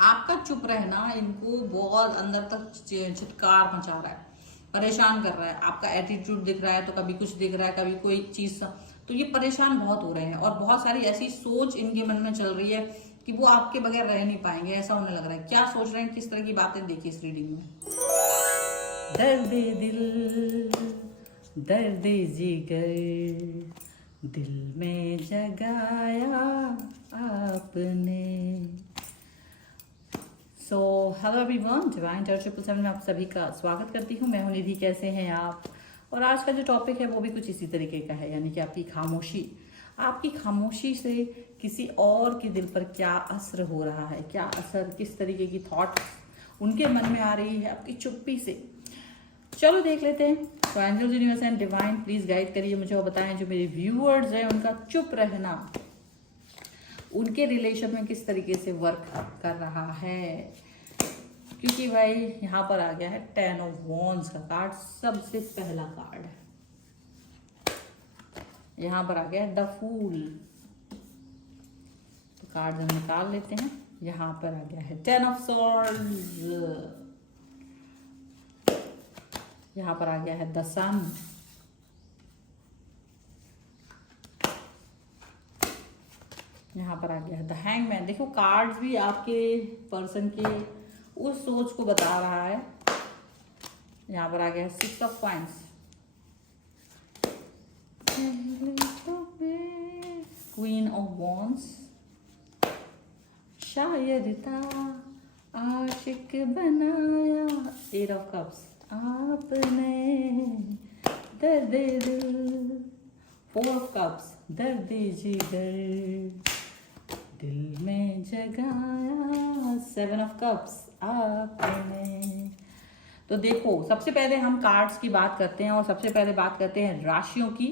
आपका चुप रहना इनको बहुत अंदर तक चित्कार मचा रहा है, परेशान कर रहा है। आपका एटीट्यूड दिख रहा है तो कभी कुछ दिख रहा है, कभी कोई चीज, तो ये परेशान बहुत हो रहे हैं और बहुत सारी ऐसी सोच इनके मन में चल रही है कि वो आपके बगैर रह नहीं पाएंगे, ऐसा उन्हें लग रहा है। क्या सोच रहे हैं, किस तरह की बातें, देखिए इस रीडिंग में। दर्द दिल, दर्द जिगर, दिल में जगाया आपने। सो हेलो एवरीवन, डिवाइन टारot 777 में आप सभी का स्वागत करती हूँ। मैं हूँ निधि, कैसे हैं आप। और आज का जो टॉपिक है वो भी कुछ इसी तरीके का है, यानी कि आपकी खामोशी। आपकी खामोशी से किसी और के दिल पर क्या असर हो रहा है, क्या असर, किस तरीके की थॉट उनके मन में आ रही है आपकी चुप्पी से। चलो देख लेते हैं। तो angels, universe and divine please guide करिए मुझे और बताएं जो मेरे व्यूअर्स हैं उनका चुप रहना उनके रिलेशन में किस तरीके से वर्क कर रहा है। क्योंकि भाई यहाँ पर आ गया है 10 ऑफ वॉन्ड्स का कार्ड, सबसे पहला कार्ड। यहाँ पर आ गया है द फूल, तो कार्ड हम निकाल लेते हैं। यहाँ पर आ गया है 10 ऑफ सॉर्ड्स, यहाँ पर आ गया है द सन, यहाँ पर आ गया है द हैंगमैन। देखो कार्ड्स भी आपके पर्सन के उस सोच को बता रहा है। यहाँ पर आ गया है 6 of coins, queen of wands, शायद था आशिक बनाया, 8 ऑफ कप्स, आपने दर्द दिल, 4 ऑफ कप्स, दर्द जिगर, दिल में जगाया, 7 ऑफ कप्स, आपने। तो देखो, सबसे पहले हम कार्ड्स की बात करते हैं और सबसे पहले बात करते हैं राशियों की।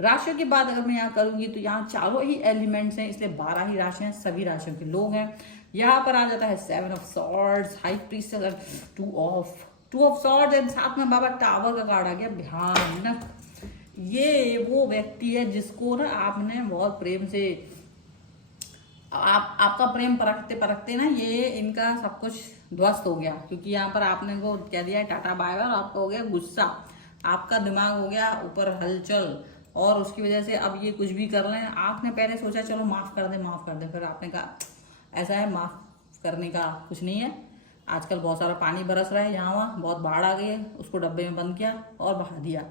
राशियों की बात अगर मैं यहाँ करूंगी तो यहाँ चारों ही एलिमेंट्स हैं, इसलिए 12 ही राशियां, सभी राशियों के लोग हैं। यहाँ पर आ जाता है 7 of swords, high priestess, 2 of swords and साथ में बाबा टावर का कार्ड आ गया, भयानक। ये वो व्यक्ति है जिसको ना आपने बहुत प्रेम से, आपका प्रेम परखते परखते ना ये इनका सब कुछ ध्वस्त हो गया। क्योंकि यहाँ पर आपने को कह दिया टाटा बाय बाय, आपका हो गया गुस्सा, आपका दिमाग हो गया ऊपर हलचल, और उसकी वजह से अब ये कुछ भी कर रहे हैं। आपने पहले सोचा चलो माफ कर दे माफ कर दे, फिर आपने कहा ऐसा है, माफ करने का कुछ नहीं है। आजकल बहुत सारा पानी बरस रहा है, यहाँ वहाँ बहुत बाढ़ आ गई है, उसको डब्बे में बंद किया और बहा दिया।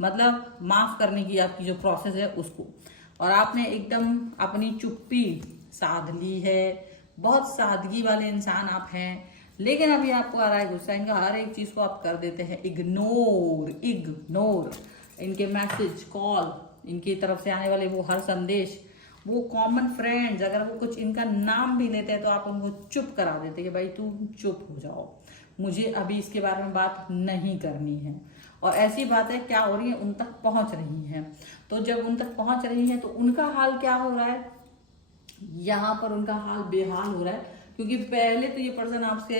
मतलब माफ करने की आपकी जो प्रोसेस है उसको, और आपने एकदम अपनी चुप्पी साध ली है। बहुत सादगी वाले इंसान आप हैं, लेकिन अभी आपको आ रहा है गुस्सा। इनका हर एक चीज को आप कर देते हैं इग्नोर, इग्नोर इनके मैसेज, कॉल, इनकी तरफ से आने वाले वो हर संदेश, वो कॉमन फ्रेंड्स, अगर वो कुछ इनका नाम भी लेते हैं तो आप उनको चुप करा देते कि भाई तू चुप हो जाओ, मुझे अभी इसके बारे में बात नहीं करनी है। और ऐसी बातें क्या हो रही है, उन तक पहुंच रही हैं। तो जब उन तक पहुंच रही है तो उनका हाल क्या हो रहा है, यहाँ पर उनका हाल बेहाल हो रहा है। क्योंकि पहले तो ये पर्सन आपसे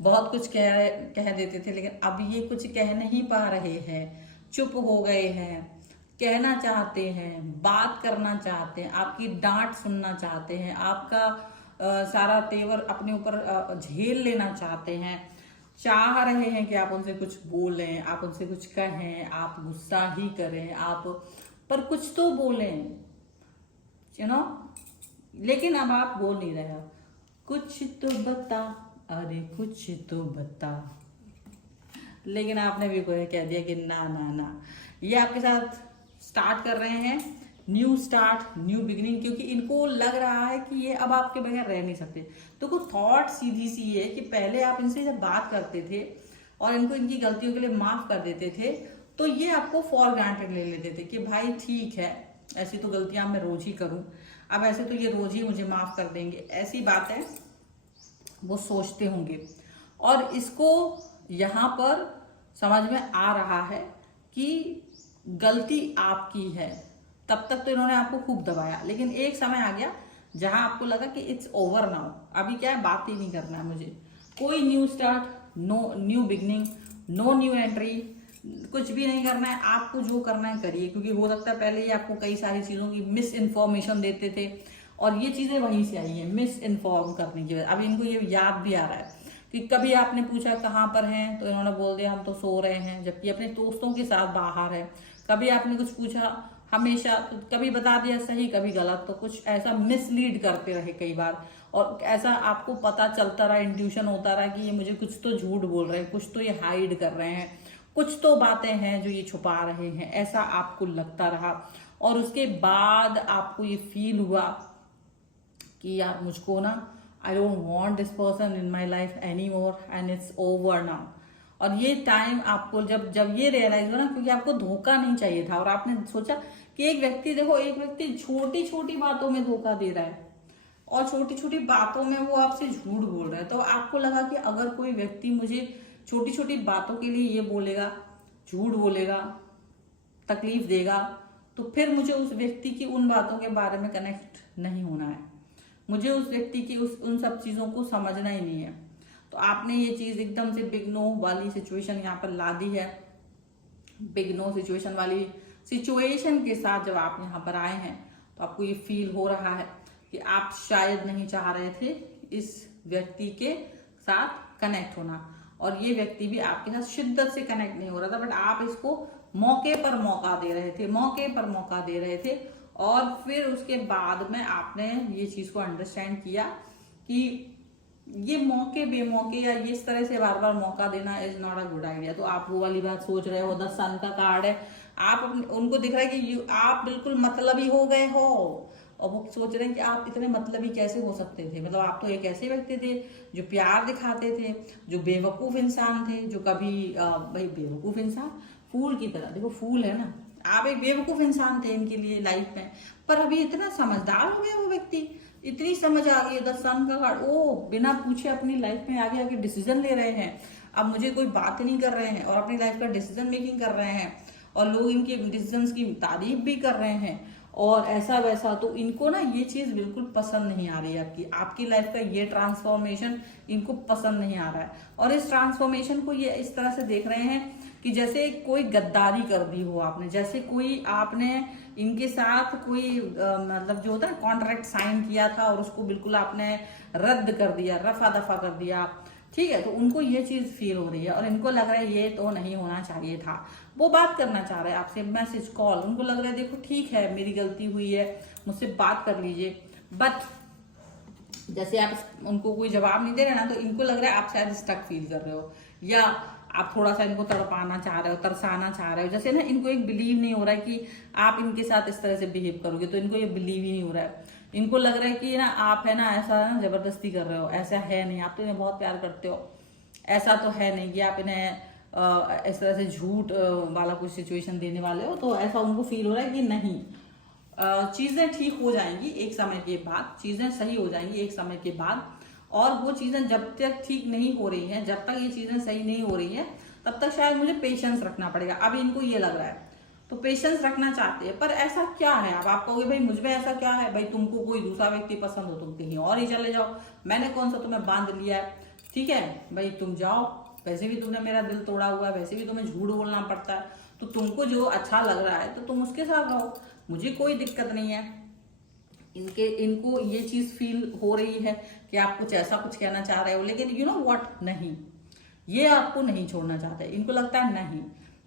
बहुत कुछ कह देते थे, लेकिन अब ये कुछ कह नहीं पा रहे हैं, चुप हो गए हैं। कहना चाहते हैं, बात करना चाहते हैं, आपकी डांट सुनना चाहते हैं, आपका सारा तेवर अपने ऊपर झेल लेना चाहते हैं। चाह रहे हैं कि आप उनसे कुछ बोलें, आप उनसे कुछ कहें, आप गुस्सा ही करें, आप पर कुछ तो बोलें, यू नो। लेकिन अब आप बोल नहीं रहे हो, कुछ तो बता, अरे कुछ तो बता। लेकिन आपने भी कोई कह दिया कि ना ना ना। ये आपके साथ स्टार्ट कर रहे हैं न्यू स्टार्ट, न्यू बिगिनिंग, क्योंकि इनको लग रहा है कि ये अब आपके बगैर रह नहीं सकते। तो कुछ थॉट सीधी सी है कि पहले आप इनसे जब बात करते थे और इनको इनकी गलतियों के लिए माफ कर देते थे, तो ये आपको फॉर ग्रांटेड ले लेते थे कि भाई ठीक है, ऐसी तो गलतियां मैं रोज ही करूं, अब ऐसे तो ये रोज ही मुझे माफ कर देंगे, ऐसी बातें वो सोचते होंगे। और इसको यहाँ पर समझ में आ रहा है कि गलती आपकी है। तब तक तो इन्होंने आपको खूब दबाया, लेकिन एक समय आ गया जहां आपको लगा कि इट्स ओवर नाउ, अभी क्या है, बात ही नहीं करना है मुझे, कोई new start, no new beginning, no new entry, कुछ भी नहीं करना है। आपको जो करना है करिए, क्योंकि हो सकता है पहले ही आपको कई सारी चीजों की मिस इन्फॉर्मेशन देते थे और ये चीजें वहीं से आई है, मिस इन्फॉर्म करने की वजह। अब इनको ये याद भी आ रहा है कि कभी आपने पूछा कहाँ पर हैं तो इन्होंने बोल दिया हम तो सो रहे हैं, जबकि अपने दोस्तों के साथ बाहर है। कभी आपने कुछ पूछा हमेशा, तो कभी बता दिया सही कभी गलत, तो कुछ ऐसा मिसलीड करते रहे कई बार, और ऐसा आपको पता चलता रहा, इंट्यूशन होता रहा कि ये मुझे कुछ तो झूठ बोल रहे हैं, कुछ तो ये हाइड कर रहे हैं, कुछ तो बातें हैं जो ये छुपा रहे हैं, ऐसा आपको लगता रहा। और उसके बाद आपको ये फील हुआ कि यार मुझको ना, I don't want this person in my life any more and it's over now. और ये टाइम आपको जब जब ये रियलाइज हुआ ना, क्योंकि आपको धोखा नहीं चाहिए था, और आपने सोचा कि एक व्यक्ति, देखो एक व्यक्ति छोटी छोटी बातों में धोखा दे रहा है और छोटी छोटी बातों में वो आपसे झूठ बोल रहा है, तो आपको लगा कि अगर कोई व्यक्ति मुझे छोटी छोटी बातों के लिए ये बोलेगा, झूठ बोलेगा, तकलीफ देगा, तो फिर मुझे उस व्यक्ति की उन बातों के बारे में कनेक्ट नहीं होना है, मुझे उस व्यक्ति की उन सब चीजों को समझना ही नहीं है। तो आपने ये चीज एकदम से बिग नो वाली सिचुएशन यहाँ पर ला दी है। बिग नो सिचुएशन वाली सिचुएशन के साथ जब आप यहाँ पर आए हैं तो आपको ये फील हो रहा है कि आप शायद नहीं चाह रहे थे इस व्यक्ति के साथ कनेक्ट होना, और ये व्यक्ति भी आपके साथ शिद्दत से कनेक्ट नहीं हो रहा था, बट आप इसको मौके पर मौका दे रहे थे, मौके पर मौका दे रहे थे। और फिर उसके बाद में आपने ये चीज को अंडरस्टैंड किया कि ये मौके बेमौके या ये इस तरह से बार बार मौका देना is not a good idea. तो आप वो वाली बात सोच रहे हो, द सन का कार्ड है, आप उनको दिख रहा है कि आप बिल्कुल मतलबी हो गए हो, और वो सोच रहे हैं कि आप इतने मतलबी कैसे हो सकते थे। मतलब आप तो एक ऐसे व्यक्ति थे जो प्यार दिखाते थे, जो बेवकूफ इंसान थे, जो कभी भाई बेवकूफ इंसान फूल की तरह, देखो फूल है ना, आप एक बेवकूफ इंसान थे इनके लिए लाइफ में, पर अभी इतना समझदार हो गया वो व्यक्ति, इतनी समझ आ गई, द सन का कार्ड, ओ बिना पूछे अपनी लाइफ में आगे आगे डिसीजन ले रहे हैं, अब मुझे कोई बात नहीं कर रहे हैं और अपनी लाइफ का डिसीजन मेकिंग कर रहे हैं, और लोग इनके डिसीजंस की तारीफ भी कर रहे हैं और ऐसा वैसा। तो इनको ना ये चीज बिल्कुल पसंद नहीं आ रही है, आपकी लाइफ का ये ट्रांसफॉर्मेशन इनको पसंद नहीं आ रहा है, और इस ट्रांसफॉर्मेशन को ये इस तरह से देख रहे हैं कि जैसे कोई गद्दारी कर दी हो आपने, जैसे कोई आपने इनके साथ कोई मतलब जो होता है कॉन्ट्रैक्ट साइन किया था और उसको बिल्कुल आपने रद्द कर दिया, रफा दफा कर दिया, ठीक है। तो उनको ये चीज फील हो रही है और इनको लग रहा है ये तो नहीं होना चाहिए था। वो बात करना चाह रहे हैं आपसे, मैसेज कॉल, उनको लग रहा है देखो ठीक है मेरी गलती हुई है, मुझसे बात कर लीजिए, बट जैसे आप उनको कोई जवाब नहीं दे रहे ना, तो इनको लग रहा है आप शायद स्टक फील कर रहे हो, या आप थोड़ा सा इनको तड़पाना चाह रहे हो, तरसाना चाह रहे हो। जैसे ना इनको एक बिलीव नहीं हो रहा है कि आप इनके साथ इस तरह से बिहेव करोगे, तो इनको ये बिलीव ही नहीं हो रहा है। इनको लग रहा है कि ना आप है ना ऐसा ना जबरदस्ती कर रहे हो, ऐसा है नहीं, आप तो इन्हें बहुत प्यार करते हो, ऐसा तो है नहीं कि आप इन्हें इस तरह से झूठ वाला कुछ सिचुएशन देने वाले हो। तो ऐसा उनको फील हो रहा है कि नहीं, चीजें ठीक हो जाएंगी एक समय के बाद, चीजें सही हो जाएंगी एक समय के बाद, और वो चीजें जब तक ठीक नहीं हो रही हैं, जब तक ये चीजें सही नहीं हो रही हैं, तब तक शायद मुझे पेशेंस रखना पड़ेगा। अब इनको ये लग रहा है, तो पेशेंस रखना चाहते हैं, पर ऐसा क्या है। अब आप कहोगे भाई मुझ में ऐसा क्या है, भाई तुमको कोई दूसरा व्यक्ति पसंद हो तुम कहीं और ही चले जाओ, मैंने कौन सा तुम्हें बांध लिया है, ठीक है भाई तुम जाओ, वैसे भी तुमने मेरा दिल तोड़ा हुआ है, वैसे भी तुम्हें झूठ बोलना पड़ता है, तो तुमको जो अच्छा लग रहा है तो तुम उसके साथ रहो, मुझे कोई दिक्कत नहीं है। इनको ये चीज फील हो रही है कि आप कुछ ऐसा कुछ कहना चाह रहे हो, लेकिन यू नो व्हाट, नहीं, ये आपको नहीं छोड़ना चाहते। इनको लगता है नहीं,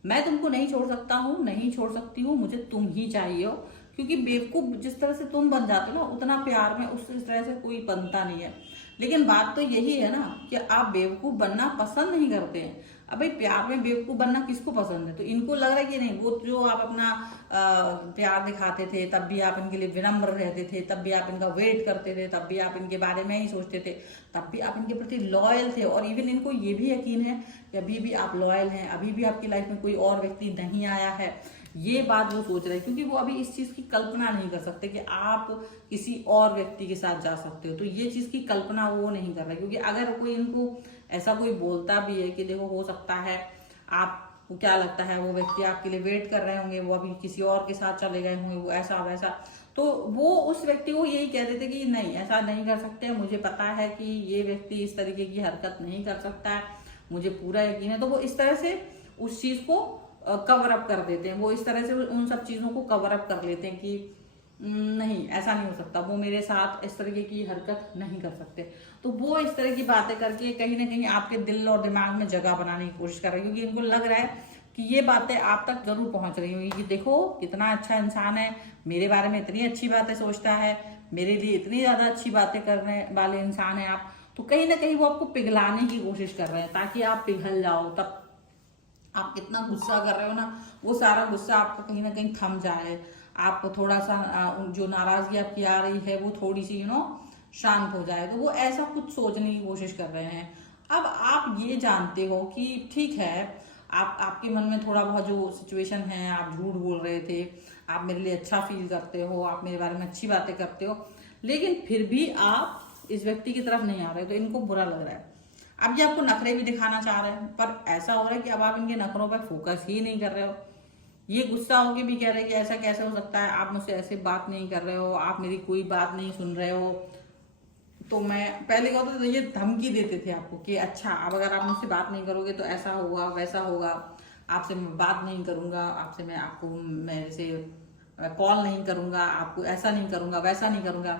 मैं तुमको नहीं छोड़ सकता हूँ, नहीं छोड़ सकती हूँ, मुझे तुम ही चाहिए हो, क्योंकि बेवकूफ जिस तरह से तुम बन जाते हो ना, उतना प्यार में उस तरह से कोई बनता नहीं है। लेकिन बात तो यही है ना कि आप बेवकूफ बनना पसंद नहीं करते हैं। अब भाई प्यार में बेवकूफ बनना किसको पसंद है। तो इनको लग रहा है कि नहीं, वो जो आप अपना प्यार दिखाते थे, तब भी आप इनके लिए विनम्र रहते थे, तब भी आप इनका वेट करते थे, तब भी आप इनके बारे में ही सोचते थे, तब भी आप इनके प्रति लॉयल थे, और इवन इनको ये भी यकीन है कि अभी भी आप लॉयल हैं, अभी भी आपकी लाइफ में कोई और व्यक्ति नहीं आया है। ये बात वो सोच रहे हैं, क्योंकि वो अभी इस चीज की कल्पना नहीं कर सकते कि आप किसी और व्यक्ति के साथ जा सकते हो। तो ये चीज की कल्पना वो नहीं कर रहे, क्योंकि अगर कोई इनको ऐसा कोई बोलता भी है कि देखो हो सकता है, आपको क्या लगता है वो व्यक्ति आपके लिए वेट कर रहे होंगे, वो अभी किसी और के साथ चले गए होंगे, वो ऐसा वैसा, तो वो उस व्यक्ति को यही कह देते कि नहीं ऐसा नहीं कर सकते, मुझे पता है कि ये व्यक्ति इस तरीके की हरकत नहीं कर सकता है, मुझे पूरा यकीन है। तो वो इस तरह से उस चीज को कवर अप कर देते हैं, वो इस तरह से उन सब चीजों को कवर अप कर लेते हैं कि नहीं ऐसा नहीं हो सकता, वो मेरे साथ इस तरीके की हरकत नहीं कर सकते। तो वो इस तरह की बातें करके कहीं ना कहीं आपके दिल और दिमाग में जगह बनाने की कोशिश कर रहे हैं, क्योंकि इनको लग रहा है कि ये बातें आप तक जरूर पहुंच रही होंगी कि देखो कितना अच्छा इंसान है, मेरे बारे में इतनी अच्छी बातें सोचता है, मेरे लिए इतनी ज्यादा अच्छी बातें करने वाले इंसान है आप। तो कहीं ना कहीं वो आपको पिघलाने की कोशिश कर रहे हैं ताकि आप पिघल जाओ। तब आप कितना गुस्सा कर रहे हो ना, वो सारा गुस्सा आपका कहीं ना कहीं थम जाए, आप थोड़ा सा जो नाराजगी आपकी आ रही है वो थोड़ी सी शांत हो जाए। तो वो ऐसा कुछ सोचने की कोशिश कर रहे हैं। अब आप ये जानते हो कि ठीक है, आपके मन में थोड़ा बहुत जो सिचुएशन है, आप झूठ बोल रहे थे, आप मेरे लिए अच्छा फील करते हो, आप मेरे बारे में अच्छी बातें करते हो, लेकिन फिर भी आप इस व्यक्ति की तरफ नहीं आ रहे, तो इनको बुरा लग रहा है। अब ये आपको नखरे भी दिखाना चाह रहे हैं, पर ऐसा हो रहा है कि अब आप इनके नखरों पर फोकस ही नहीं कर रहे हो। ये गुस्सा होके भी कह रहे हैं कि ऐसा कैसे हो सकता है, आप मुझसे ऐसे बात नहीं कर रहे हो, आप मेरी कोई बात नहीं सुन रहे हो। तो मैं पहले क्या होता था, ये धमकी देते थे आपको कि अच्छा अब अगर आप मुझसे बात नहीं करोगे तो ऐसा होगा वैसा होगा, आपसे मैं बात नहीं करूंगा, आपसे मैं आपको मेरे से कॉल नहीं करूंगा, आपको ऐसा नहीं करूंगा वैसा नहीं करूंगा।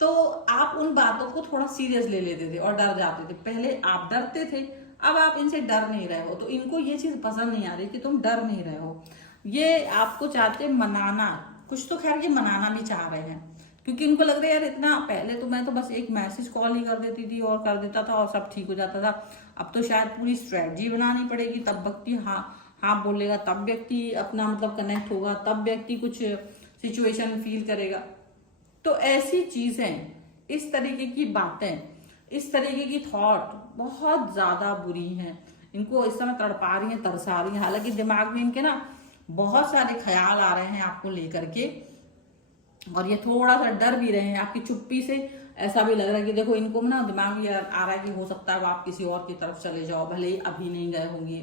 तो आप उन बातों को थोड़ा सीरियस ले लेते थे और डर जाते थे। पहले आप डरते थे, अब आप इनसे डर नहीं रहे हो। तो इनको ये चीज पसंद नहीं आ रही कि तुम डर नहीं रहे हो। ये आपको चाहते मनाना, कुछ तो खैर ये मनाना भी चाह रहे हैं, क्योंकि इनको लग रहा है यार इतना पहले तो मैं तो बस एक मैसेज कॉल ही कर देती थी और कर देता था और सब ठीक हो जाता था, अब तो शायद पूरी स्ट्रेटजी बनानी पड़ेगी, तब व्यक्ति हाँ हाँ बोलेगा, तब व्यक्ति अपना मतलब कनेक्ट होगा, तब व्यक्ति कुछ सिचुएशन फील करेगा। तो ऐसी चीजें, इस तरीके की बातें, इस तरीके की थॉट बहुत ज्यादा बुरी हैं, इनको इस समय तड़पा रही हैं, तरसा रही हैं। हालांकि दिमाग में इनके ना बहुत सारे ख्याल आ रहे हैं आपको लेकर के, और ये थोड़ा सा डर भी रहे हैं आपकी चुप्पी से। ऐसा भी लग रहा है कि देखो इनको ना दिमाग में आ रहा है कि हो सकता है आप किसी और की तरफ चले जाओ, भले ही अभी नहीं गए होंगे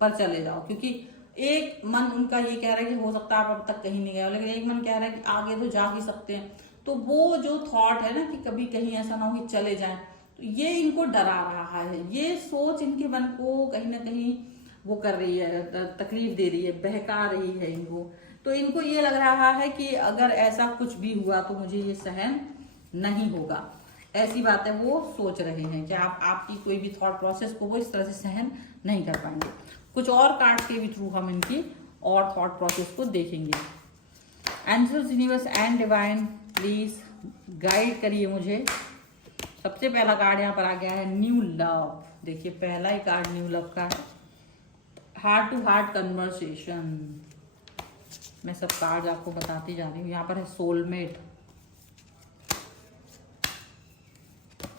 पर चले जाओ, क्योंकि एक मन उनका ये कह रहा है कि हो सकता है आप अब तक कहीं नहीं गए हो, लेकिन एक मन कह रहा है कि आगे तो जा ही सकते हैं। तो वो जो थॉट है ना कि कभी कहीं ऐसा ना हो कि चले जाएं, तो ये इनको डरा रहा है। ये सोच इनके मन को कहीं ना कहीं वो कर रही है, तकलीफ दे रही है, बहका रही है इनको। तो इनको ये लग रहा है कि अगर ऐसा कुछ भी हुआ तो मुझे ये सहन नहीं होगा। ऐसी बातें वो सोच रहे हैं कि आपकी कोई भी थॉट प्रोसेस को वो इस तरह से सहन नहीं कर पाएंगे। कुछ और कार्ड के भी थ्रू हम इनकी और थॉट प्रोसेस को देखेंगे। Angels, universe and divine please guide करिए मुझे। सबसे पहला कार्ड यहाँ पर आ गया है न्यू लव। देखिए पहला ही कार्ड न्यू लव का है, हार्ट टू हार्ट कन्वर्सेशन। मैं सब कार्ड आपको बताती जा रही हूँ। यहाँ पर है सोलमेट,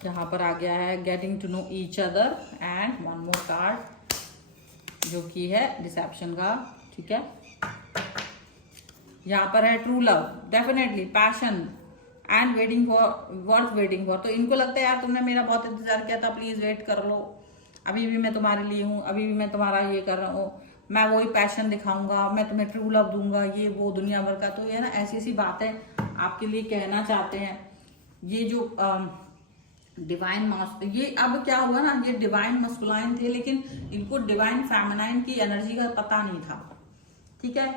यहाँ पर आ गया है getting to know each other, and one more card जो कि है डिसेप्शन का, ठीक है। यहाँ पर है true love, definitely passion and waiting for, worth waiting for. तो इनको लगता है यार तुमने मेरा बहुत इंतजार किया था, प्लीज वेट कर लो, अभी भी मैं तुम्हारे लिए हूँ, अभी भी मैं तुम्हारा ये कर रहा हूँ, मैं वही पैशन दिखाऊंगा, मैं तुम्हें ट्रू लव दूंगा, ये वो दुनिया भर का। तो ये ना ऐसी ऐसी बातें आपके लिए कहना चाहते हैं। ये जो डिवाइन मास्क, ये अब क्या हुआ ना, ये डिवाइन मस्कुलाइन थे लेकिन इनको डिवाइन फेमिनाइन की एनर्जी का पता नहीं था, ठीक है।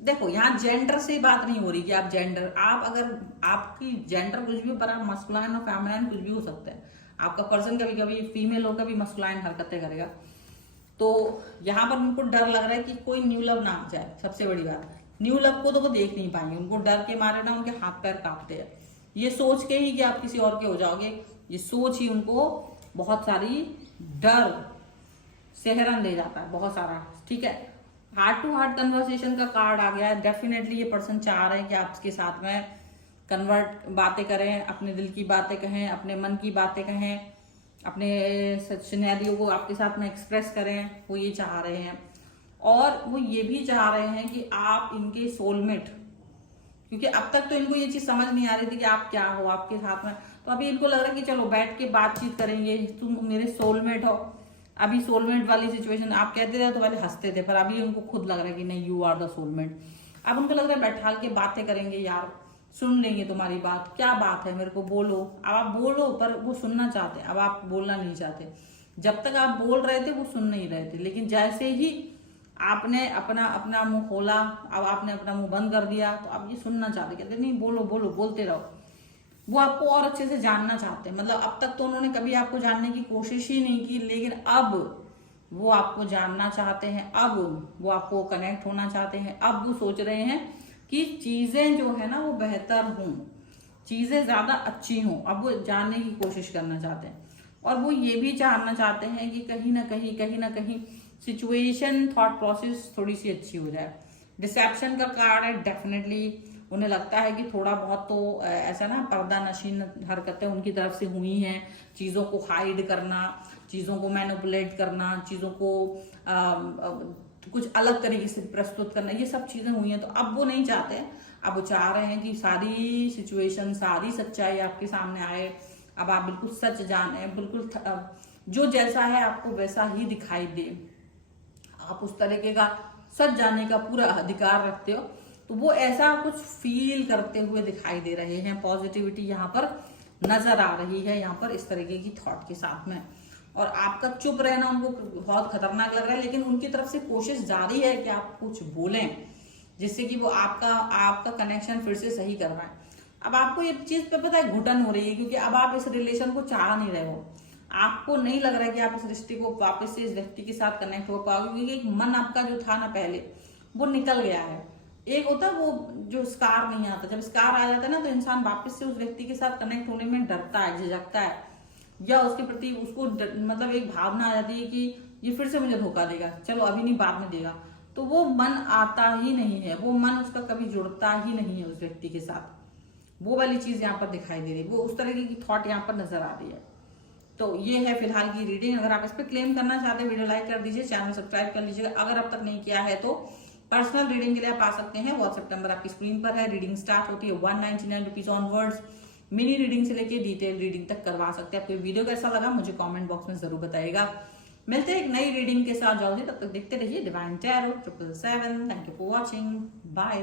देखो यहाँ जेंडर से बात नहीं हो रही कि आप जेंडर, आप अगर आपकी जेंडर कुछ भी हो पर आप मस्कुलाइन और फेमिनाइन कुछ भी हो सकता है। आपका पर्सन कभी कभी फीमेल होकर भी मस्कुलाइन हरकतें करेगा। तो यहाँ पर उनको डर लग रहा है कि कोई न्यू लव ना आ जाए। सबसे बड़ी बात, न्यू लव को तो वो देख नहीं पाएंगे, उनको डर के मारे ना उनके हाथ पैर कांपते हैं। ये सोच के ही कि आप किसी और के हो जाओगे, ये सोच ही उनको बहुत सारी डर से हैरान ले जाता है, बहुत सारा, ठीक है। हार्ट टू हार्ट कन्वर्सेशन का कार्ड आ गया है। डेफिनेटली ये पर्सन चाह रहे हैं कि आपके साथ में कन्वर्ट बातें करें, अपने दिल की बातें कहें, अपने मन की बातें कहें, अपने सिनेरियो को आपके साथ में एक्सप्रेस करें, वो ये चाह रहे हैं। और वो ये भी चाह रहे हैं कि आप इनके सोलमेट, क्योंकि अब तक तो इनको ये चीज समझ नहीं आ रही थी कि आप क्या हो आपके साथ में। तो अभी इनको लग रहा है कि चलो बैठ के बातचीत करेंगे, तुम मेरे सोलमेट हो। अभी सोलमेट वाली सिचुएशन आप कहते थे तो पहले हंसते थे, पर अभी उनको खुद लग रहा है कि नहीं, यू आर द सोलमेट। अब उनको लग रहा है बैठा के बातें करेंगे, यार सुन लेंगे तुम्हारी बात, क्या बात है मेरे को बोलो। अब आप बोलो, पर वो सुनना चाहते, अब आप बोलना नहीं चाहते। जब तक आप बोल रहे थे वो सुन नहीं रहे थे, लेकिन जैसे ही आपने अपना अपना मुंह खोला, अब आपने अपना मुंह बंद कर दिया, तो आप ये सुनना चाहते, कहते नहीं बोलो बोलो, बोलते रहो। वो आपको और अच्छे से जानना चाहते हैं। मतलब अब तक तो उन्होंने कभी आपको जानने की कोशिश ही नहीं की, लेकिन अब वो आपको जानना चाहते हैं, अब वो आपको कनेक्ट होना चाहते हैं, अब वो सोच रहे हैं कि चीजें जो है ना वो बेहतर हों, चीजें ज्यादा अच्छी हों। अब वो जानने की कोशिश करना चाहते हैं, और वो ये भी जानना चाहते हैं कि कहीं ना कहीं सिचुएशन, थॉट प्रोसेस थोड़ी सी अच्छी हो जाए। डिसेप्शन का कार्ड है, डेफिनेटली उन्हें लगता है कि थोड़ा बहुत तो ऐसा ना पर्दा नशीन हरकतें उनकी तरफ से हुई हैं, चीजों को हाइड करना, चीजों को मैनिपुलेट करना, चीजों को कुछ अलग तरीके से प्रस्तुत करना, ये सब चीजें हुई हैं। तो अब वो नहीं चाहते, अब वो चाह रहे हैं कि सारी सिचुएशन, सारी सच्चाई आपके सामने आए। अब आप बिल्कुल सच जाने, बिल्कुल जो जैसा है आपको वैसा ही दिखाई दे, आप उस तरीके का सच जानने का पूरा अधिकार रखते हो। तो वो ऐसा कुछ फील करते हुए दिखाई दे रहे हैं, पॉजिटिविटी यहाँ पर नजर आ रही है, यहाँ पर इस तरीके की थॉट के साथ में। और आपका चुप रहना उनको बहुत खतरनाक लग रहा है, लेकिन उनकी तरफ से कोशिश जारी है कि आप कुछ बोलें, जिससे कि वो आपका कनेक्शन फिर से सही करवाएं। अब आपको ये चीज पे पता है घुटन हो रही है, क्योंकि अब आप इस रिलेशन को चाह नहीं रहे हो, आपको नहीं लग रहा है कि आप इस रिश्ते को वापस से इस व्यक्ति के साथ कनेक्ट हो पाओगे, क्योंकि एक मन आपका जो था ना पहले, वो निकल गया है। एक होता है वो जो स्कार नहीं आता, जब स्कार आ जाता है ना तो इंसान वापस से उस व्यक्ति के साथ कनेक्ट होने में डरता है, झिझकता है, या उसके प्रति उसको मतलब एक भावना आ जाती है कि ये फिर से मुझे धोखा देगा, चलो अभी नहीं बाद में देगा। तो वो मन आता ही नहीं है, वो मन उसका कभी जुड़ता ही नहीं है उस व्यक्ति के साथ। वो वाली चीज यहाँ पर दिखाई दे रही है, वो उस तरीके की थॉट यहाँ पर नजर आ रही है। तो ये है फिलहाल की रीडिंग। अगर आप इस पर क्लेम करना चाहते हैं, वीडियो लाइक कर दीजिए, चैनल सब्सक्राइब कर लीजिएगा। अगर अब तक नहीं किया है तो पर्सनल रीडिंग के लिए आप आ सकते हैं, व्हाट्सएप नंबर आपकी स्क्रीन पर है। रीडिंग स्टार्ट होती है 199 रुपीज ऑनवर्ड्स। मिनी रीडिंग से लेके डिटेल रीडिंग तक करवा सकते हैं। आपको वीडियो कैसा लगा मुझे कमेंट बॉक्स में जरूर बताइएगा। मिलते हैं एक नई रीडिंग के साथ, जल्दी, तब तक देखते रहिए divine tarot 777। Thank you for watching, bye.